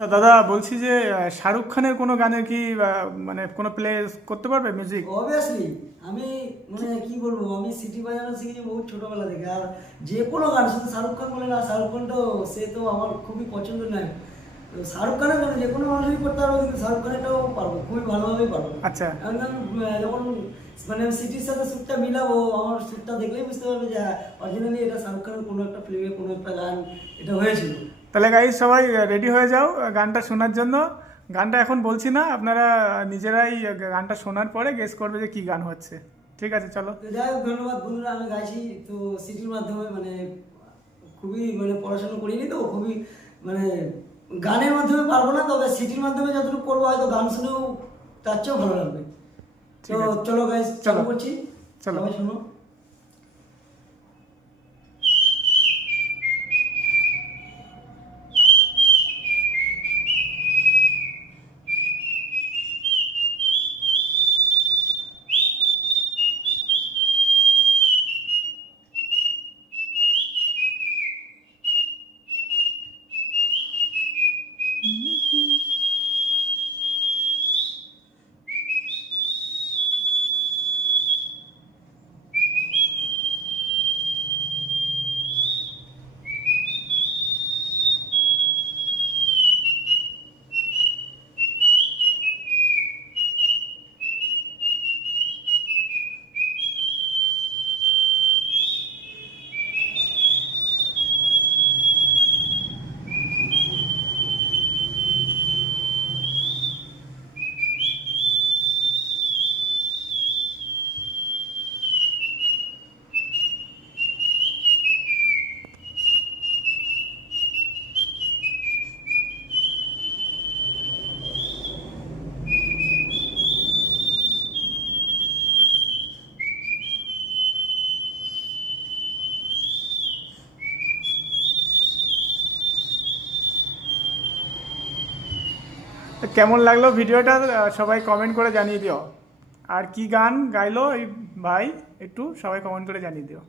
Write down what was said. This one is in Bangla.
দাদা বলছি যে শাহরুখ খানের কোনো গানের কি মানে কোনো প্লে করতে পারবে মিউজিক? অবভিয়াসলি। আমি মানে কি বলবো, আমি সিটি বাজানো শিখেছি বহুত ছোটবেলা থেকে। আর যে কোনো গান, শুধু শাহরুখ খান বলে না, শাহরুখ খান তো সে তো আমার খুবই পছন্দের নায়ক। তো শাহরুখ খানের গান যে কোনো মানুষই করতে পারবো, কিন্তু শাহরুখ খানেরটাও পারবো, খুবই ভালোভাবেই পারবো। আচ্ছা। একদম যখন মানে সিটির সাথে সুরটা মিলাবো, আমার সুরটা দেখলেই বুঝতে পারবে যে অরিজিনালি এটা শাহরুখ খানের কোনো একটা ফিল্মে কোনো একটা গান এটা হয়েছিল। তাহলে গাইজ সবাই রেডি হয়ে যাও গানটা শোনার জন্য। গানটা এখন বলছি না, আপনারা নিজেরাই গানটা শোনার পরে গেস করবে যে কি গান হচ্ছে। ঠিক আছে, চলো। তো যাই হোক, ধন্যবাদ বন্ধুরা। আমি গাইছি তো সিটির মাধ্যমে, মানে খুবই মানে পড়াশোনা করিনি তো, খুবই মানে গানের মাধ্যমে পারবো না, তবে সিটির মাধ্যমে যতটুকু করবো হয়তো গান শুনেও তার চেয়েও ভালো লাগবে। তো ঠিক আছে, চলো গাইস, চালু চলো করছি, চলো। সবাই শোনো। তো কেমন লাগলো ভিডিওটা সবাই কমেন্ট করে জানিয়ে দিও। আর কি গান গাইলো এই ভাই, একটু সবাই কমেন্ট করে জানিয়ে দিও।